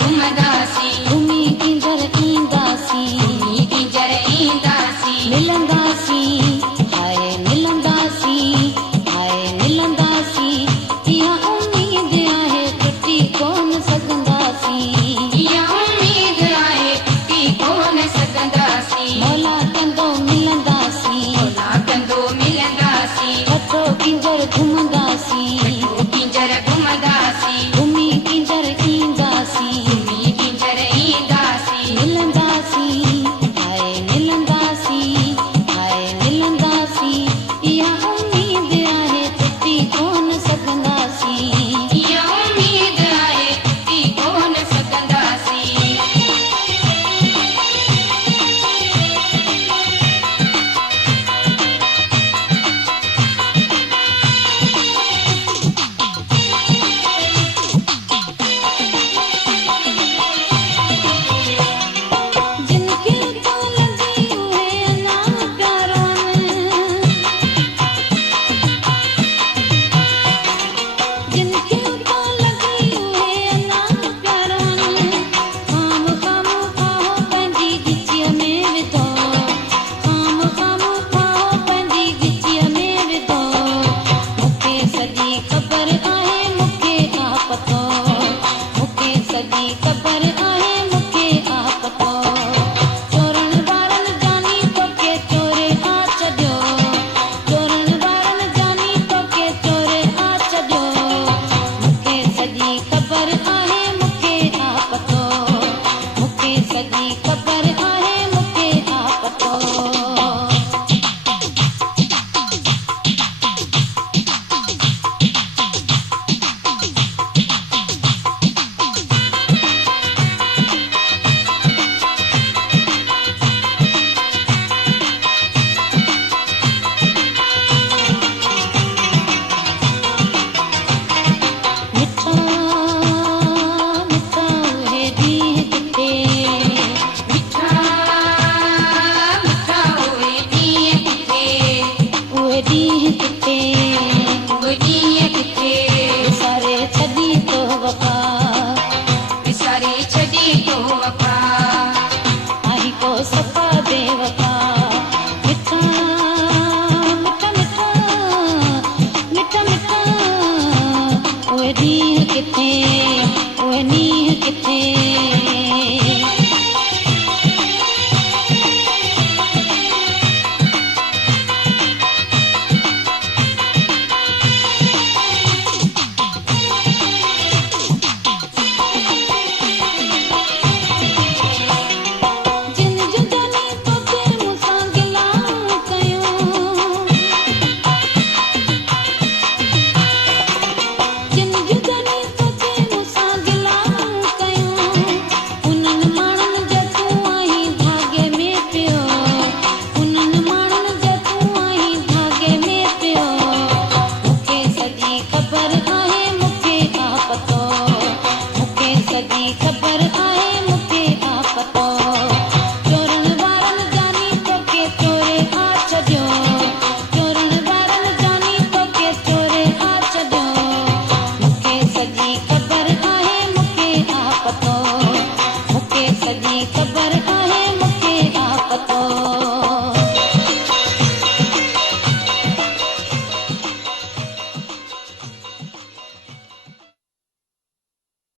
घुमंदासी घुमी किंजर ईंदासी मिलंदासी हाय मिलंदासी इहा उम्मीद आहे टुटी कोन सघंदासी मौला कंदो मिलंदासी वठो किंजर घुमंदासी घुमी किंजर ईंदासी मिलंदासी हाय मिलंदासी इहा उम्मीद आहे टुटी कोन सघंदासी जिनके तो लगी हुए अनाम प्यारों में जिनके तो लगी हुए अनाम प्यारों में खाम खामो खाओ पंहिंजी गिचीअ में विधो पंहिंजी गिचीअ में विधो मूंखे सॼी ख़बर आहे मूंखे पतो मूंखे सॼी ख़बर आहे मूंखे पतो चोरण वारनि जानी तोखे चोरे आ छॾियो मूंखे सॼी ख़बर आहे मूंखे पतो मूंखे सॼी ख़बर आहे मूंखे पतो मिठा मिठा उहे ॾींहं किथे उहे ॾींहं किथे विसारे छॾी तो वफ़ा आई को सफ़ा बेवफ़ा मिठा उहे ॾींहं किथे